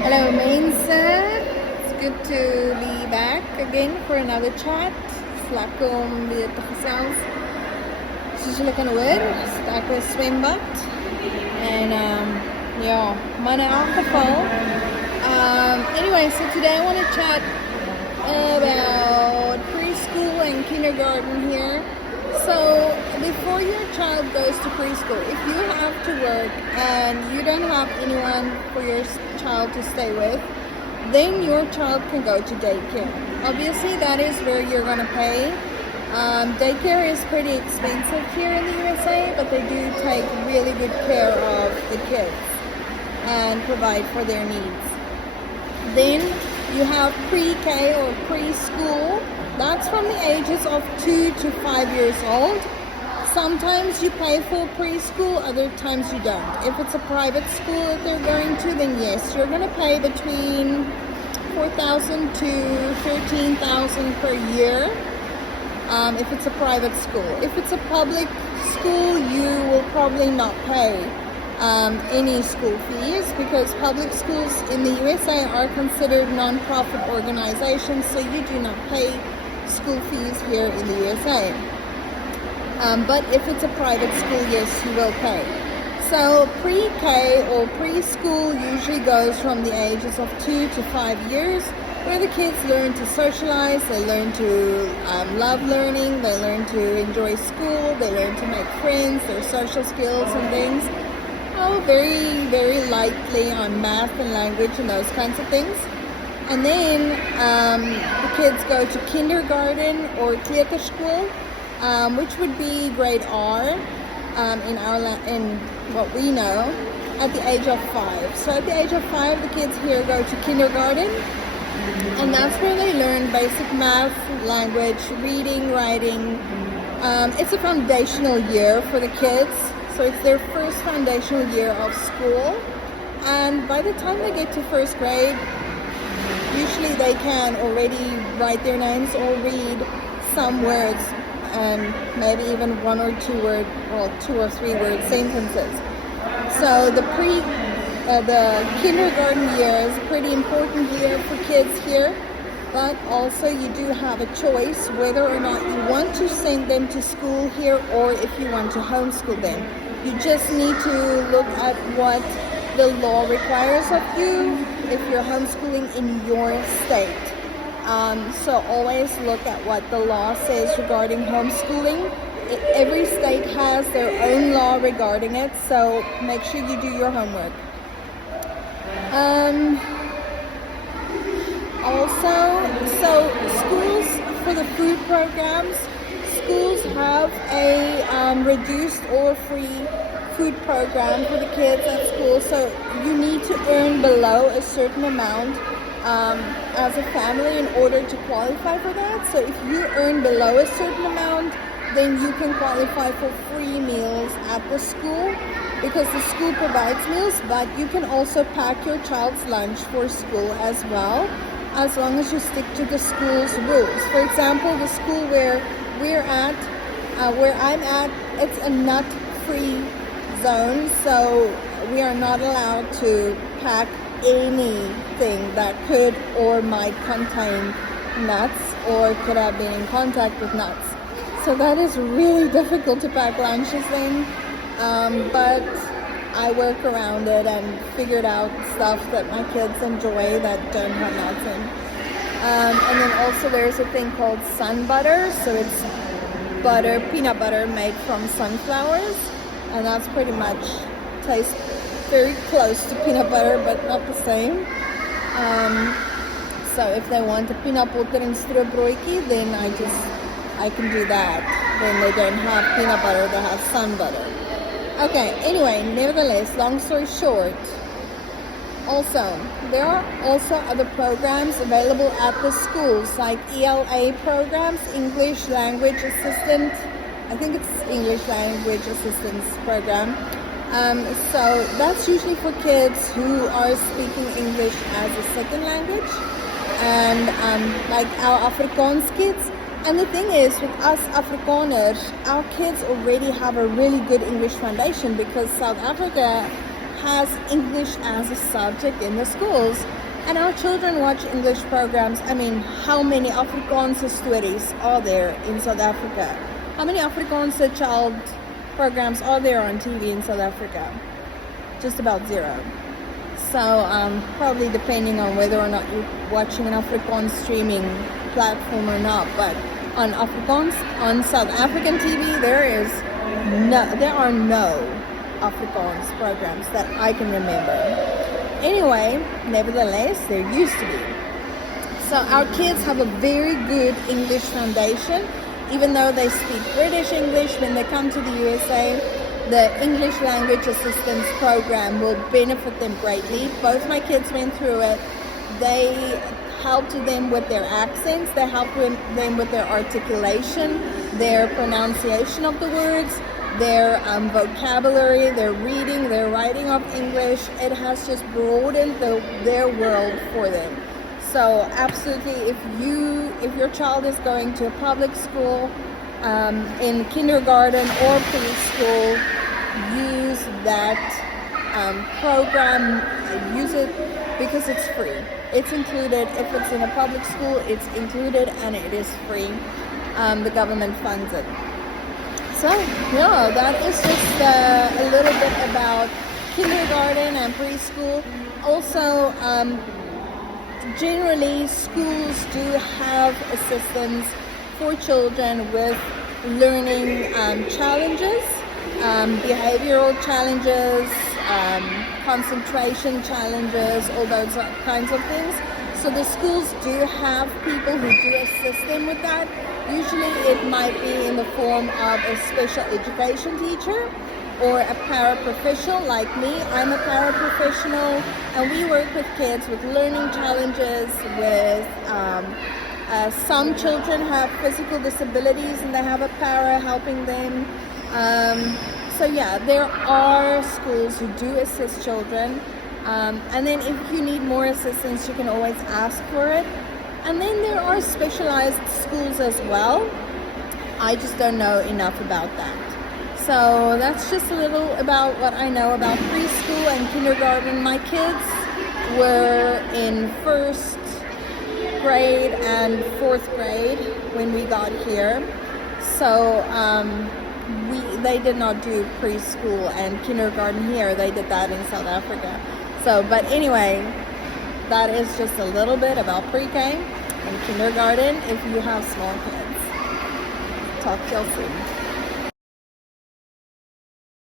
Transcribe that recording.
Hello mensen, it's good to be back again for another chat. It's lekker om weer te gesels. Soos julle kan hoor, sit ek by 'n swembad. En ja, maar in elk geval, anyway, so today I want to chat about preschool and kindergarten here. So before your child goes to preschool, if you have to work and you don't have anyone for your child to stay with, then your child can go to daycare. Obviously, that is where you're going to pay. Daycare is pretty expensive here in the USA, but they do take really good care of the kids and provide for their needs. Then you have pre-K or preschool. That's from the ages of 2 to 5 years old. Sometimes you pay for preschool, other times you don't. If it's a private school that they're going to, then yes, you're going to pay between $4,000 to $13,000 per year if it's a private school. If it's a public school, you will probably not pay any school fees, because public schools in the USA are considered non-profit organizations, so you do not pay school fees here in the USA. But if it's a private school, yes, you will pay. So pre-K or preschool usually goes from the ages of 2 to 5 years, where the kids learn to socialize, they learn to love learning, they learn to enjoy school, they learn to make friends, their social skills and things. Very, very lightly on math and language and those kinds of things. And then the kids go to kindergarten or kleuterschool, which would be grade R in what we know, at the age of 5. So at the age of 5, the kids here go to kindergarten, and that's where they learn basic math, language, reading, writing. It's a foundational year for the kids, so it's their first foundational year of school. And by the time they get to first grade, usually they can already write their names or read some words, and maybe even one or two or three word sentences. So the kindergarten year is a pretty important year for kids here, but also you do have a choice whether or not you want to send them to school here or if you want to homeschool them. You just need to look at what the law requires of you if you're homeschooling in your state. So always look at what the law says regarding homeschooling. Every state has their own law regarding it, so make sure you do your homework. Also, so schools, for the food programs, schools have a reduced or free food program for the kids at school, so you need to earn below a certain amount as a family in order to qualify for that. So if you earn below a certain amount, then you can qualify for free meals at the school, because the school provides meals, but you can also pack your child's lunch for school as well, as long as you stick to the school's rules. For example, the school where I'm at, it's a nut-free zone, so we are not allowed to pack anything that could or might contain nuts or could have been in contact with nuts. So that is really difficult to pack lunches in, but I work around it and figured out stuff that my kids enjoy that don't have nuts in. And then also there's a thing called sun butter, so it's peanut butter made from sunflowers, and that's pretty much tastes very close to peanut butter, but not the same. So if they want a peanut butter and stroopbroodjie, then I can do that. Then they don't have peanut butter, they have sun butter. Okay, anyway, nevertheless, long story short, also, there are also other programs available at the schools, like ELA programs, English Language Assistant. I think it's English Language Assistance Program. So that's usually for kids who are speaking English as a second language, and like our Afrikaans kids. And the thing is, with us Afrikaners, our kids already have a really good English foundation, because South Africa has English as a subject in the schools. And our children watch English programs. I mean, how many Afrikaanse stories are there in South Africa? How many Afrikaanse child programs are there on TV in South Africa? Just about zero. So probably depending on whether or not you're watching an Afrikaans streaming platform or not. But on Afrikaans, on South African TV, there are no Afrikaans programs that I can remember. Anyway, nevertheless, there used to be. So our kids have a very good English foundation. Even though they speak British English, when they come to the USA, the English Language Assistance Program will benefit them greatly. Both my kids went through it. They helped them with their accents. They helped them with their articulation, their pronunciation of the words, their vocabulary, their reading, their writing of English. It has just broadened their world for them. So absolutely, if your child is going to a public school, in kindergarten or preschool, use that program, use it because it's free. It's included. If it's in a public school, it's included and it is free. The government funds it. So yeah, that is just a little bit about kindergarten and preschool. Also, generally schools do have assistance for children with learning challenges, behavioral challenges, concentration challenges, all those kinds of things. So the schools do have people who do assist them with that. Usually it might be in the form of a special education teacher or a paraprofessional like me. I'm a paraprofessional, and we work with kids with learning challenges, with some children have physical disabilities and they have a para helping them. So yeah, there are schools who do assist children. And then if you need more assistance, you can always ask for it. And then there are specialized schools as well. I just don't know enough about that. So that's just a little about what I know about preschool and kindergarten. My kids were in first grade and fourth grade when we got here. So they did not do preschool and kindergarten here. They did that in South Africa. So, but anyway, that is just a little bit about pre-K and kindergarten if you have small kids. Talk to you soon.